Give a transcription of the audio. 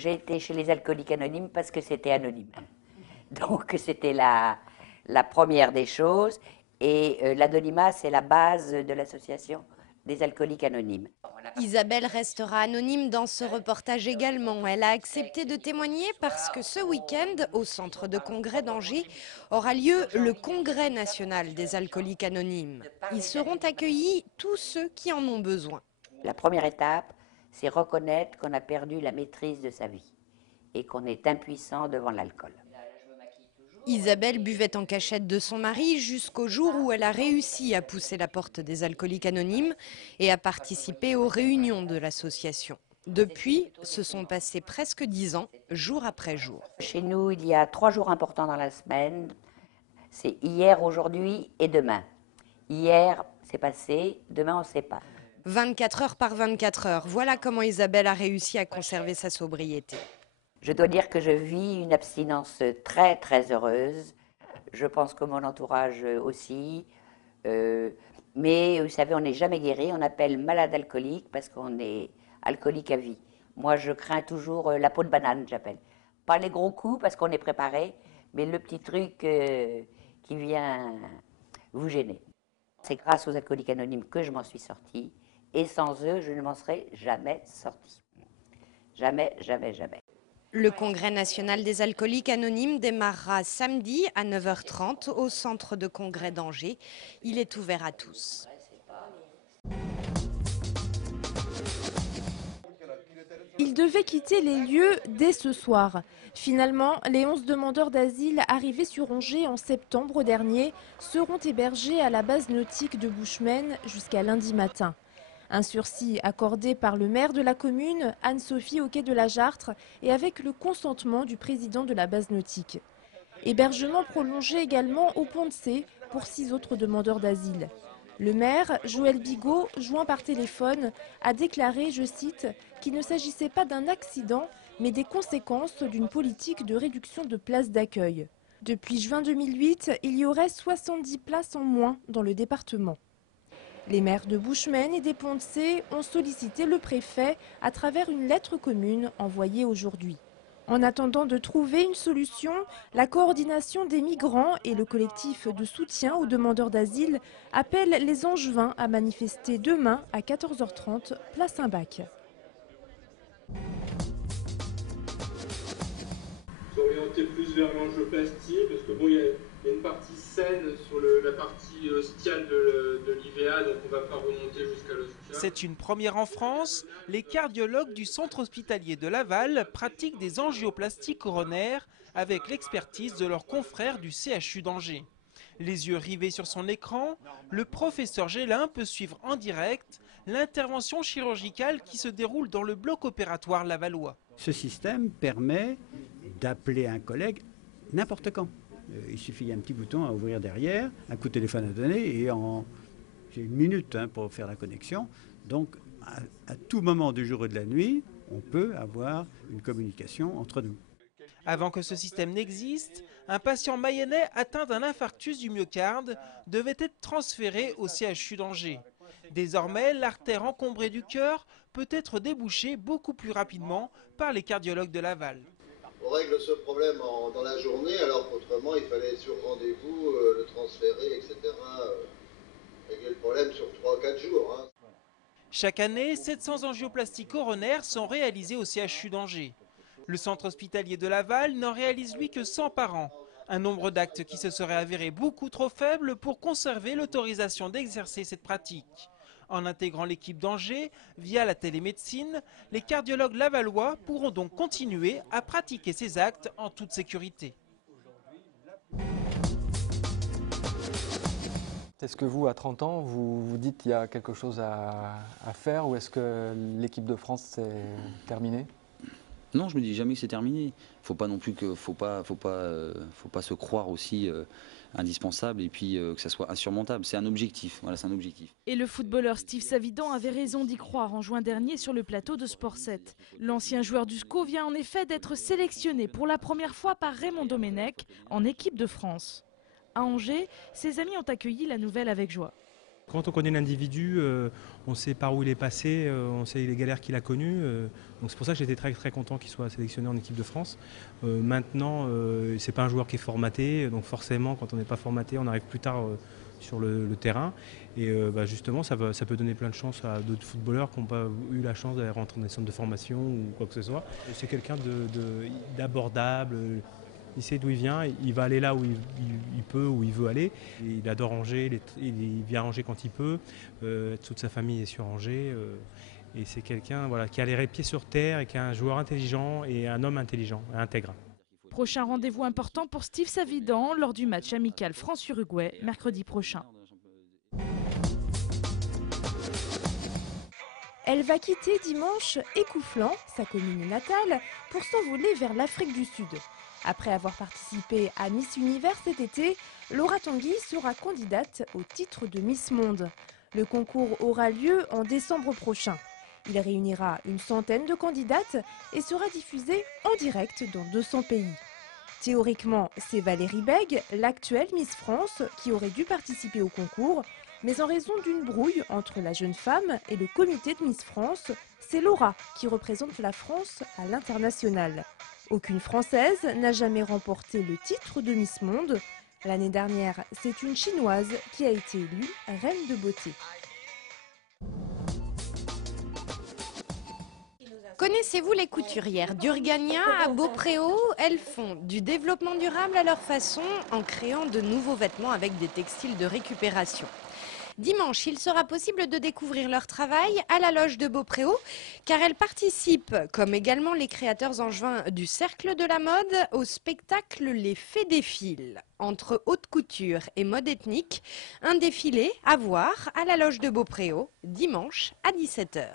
j'ai été chez les alcooliques anonymes parce que c'était anonyme. Donc c'était la première des choses. Et l'anonymat, c'est la base de l'association des alcooliques anonymes. Isabelle restera anonyme dans ce reportage également. Elle a accepté de témoigner parce que ce week-end, au centre de congrès d'Angers, aura lieu le congrès national des alcooliques anonymes. Ils seront accueillis tous ceux qui en ont besoin. La première étape, c'est reconnaître qu'on a perdu la maîtrise de sa vie et qu'on est impuissant devant l'alcool. Isabelle buvait en cachette de son mari jusqu'au jour où elle a réussi à pousser la porte des alcooliques anonymes et à participer aux réunions de l'association. Depuis, se sont passés presque 10 ans, jour après jour. Chez nous, il y a 3 jours importants dans la semaine. C'est hier, aujourd'hui et demain. Hier, c'est passé, demain, on ne sait pas. 24 heures par 24 heures, voilà comment Isabelle a réussi à conserver sa sobriété. Je dois dire que je vis une abstinence très, très heureuse. Je pense que mon entourage aussi. Mais vous savez, on n'est jamais guéri. On appelle malade alcoolique parce qu'on est alcoolique à vie. Moi, je crains toujours la peau de banane, j'appelle. Pas les gros coups parce qu'on est préparé, mais le petit truc qui vient vous gêner. C'est grâce aux alcooliques anonymes que je m'en suis sortie. Et sans eux, je ne m'en serais jamais sortie. Jamais, jamais, jamais. Le congrès national des alcooliques anonymes démarrera samedi à 9h30 au centre de congrès d'Angers. Il est ouvert à tous. Ils devaient quitter les lieux dès ce soir. Finalement, les 11 demandeurs d'asile arrivés sur Angers en septembre dernier seront hébergés à la base nautique de Buchmen jusqu'à lundi matin. Un sursis accordé par le maire de la commune, Anne-Sophie Auquet de la Jartre, et avec le consentement du président de la base nautique. Hébergement prolongé également au Pont de C pour 6 autres demandeurs d'asile. Le maire, Joël Bigot, joint par téléphone, a déclaré, je cite, qu'il ne s'agissait pas d'un accident, mais des conséquences d'une politique de réduction de places d'accueil. Depuis juin 2008, il y aurait 70 places en moins dans le département. Les maires de Buchmen et des Ponts de C ont sollicité le préfet à travers une lettre commune envoyée aujourd'hui. En attendant de trouver une solution, la coordination des migrants et le collectif de soutien aux demandeurs d'asile appellent les Angevins à manifester demain à 14h30, place Saint-Bac. S'orienter plus vers l'angioplastie, parce que bon, il y a une partie saine sur la partie ostiale de l'IVA, donc on ne va pas remonter jusqu'à l'ostia. C'est une première en France. Les cardiologues du centre hospitalier de Laval pratiquent des angioplasties coronaires avec l'expertise de leurs confrères du CHU d'Angers. Les yeux rivés sur son écran, le professeur Gélin peut suivre en direct l'intervention chirurgicale qui se déroule dans le bloc opératoire lavallois. Ce système permet d'appeler un collègue n'importe quand. Il suffit d'un petit bouton à ouvrir derrière, un coup de téléphone à donner et j'ai 1 minute pour faire la connexion. Donc à tout moment du jour et de la nuit, on peut avoir une communication entre nous. Avant que ce système n'existe, un patient mayennais atteint d'un infarctus du myocarde devait être transféré au CHU d'Angers. Désormais, l'artère encombrée du cœur peut être débouchée beaucoup plus rapidement par les cardiologues de Laval. On règle ce problème dans la journée, alors qu'autrement il fallait sur rendez-vous le transférer, etc. Régler le problème sur 3 ou 4 jours. Chaque année, 700 angioplasties coronaires sont réalisées au CHU d'Angers. Le centre hospitalier de Laval n'en réalise lui que 100 par an. Un nombre d'actes qui se serait avéré beaucoup trop faible pour conserver l'autorisation d'exercer cette pratique. En intégrant l'équipe d'Angers, via la télémédecine, les cardiologues lavallois pourront donc continuer à pratiquer ces actes en toute sécurité. Est-ce que vous, à 30 ans, vous vous dites qu'il y a quelque chose à faire ou est-ce que l'équipe de France c'est terminé? Non, je me dis jamais que c'est terminé. Faut pas non plus faut pas se croire aussi indispensable et puis que ça soit insurmontable. C'est un objectif. Voilà, c'est un objectif. Et le footballeur Steve Savidan avait raison d'y croire en juin dernier sur le plateau de Sport 7. L'ancien joueur du SCO vient en effet d'être sélectionné pour la première fois par Raymond Domenech en équipe de France. À Angers, ses amis ont accueilli la nouvelle avec joie. Quand on connaît l'individu, on sait par où il est passé, on sait les galères qu'il a connues. Donc c'est pour ça que j'étais très très content qu'il soit sélectionné en équipe de France. Maintenant, c'est pas un joueur qui est formaté, donc forcément quand on n'est pas formaté, on arrive plus tard sur le terrain. Et justement, ça peut donner plein de chances à d'autres footballeurs qui n'ont pas eu la chance d'aller rentrer dans des centres de formation ou quoi que ce soit. C'est quelqu'un d'abordable. Il sait d'où il vient, il va aller là où il peut, où il veut aller. Il adore Angers, il vient à Angers quand il peut. Toute sa famille est sur Angers. Et c'est quelqu'un qui a les pieds sur terre et qui est un joueur intelligent et un homme intelligent et intègre. Prochain rendez-vous important pour Steve Savidan lors du match amical France-Uruguay, mercredi prochain. Elle va quitter dimanche Écouflant, sa commune natale, pour s'envoler vers l'Afrique du Sud. Après avoir participé à Miss Univers cet été, Laura Tanguy sera candidate au titre de Miss Monde. Le concours aura lieu en décembre prochain. Il réunira une centaine de candidates et sera diffusé en direct dans 200 pays. Théoriquement, c'est Valérie Bègue, l'actuelle Miss France, qui aurait dû participer au concours, mais en raison d'une brouille entre la jeune femme et le comité de Miss France, c'est Laura qui représente la France à l'international. Aucune Française n'a jamais remporté le titre de Miss Monde. L'année dernière, c'est une Chinoise qui a été élue reine de beauté. Connaissez-vous les couturières d'Urgania à Beaupréau? Elles font du développement durable à leur façon en créant de nouveaux vêtements avec des textiles de récupération. Dimanche, il sera possible de découvrir leur travail à la loge de Beaupréau, car elles participent, comme également les créateurs angevins du Cercle de la Mode, au spectacle Les Fées défilent. Entre haute couture et mode ethnique, un défilé à voir à la loge de Beaupréau, dimanche à 17 h.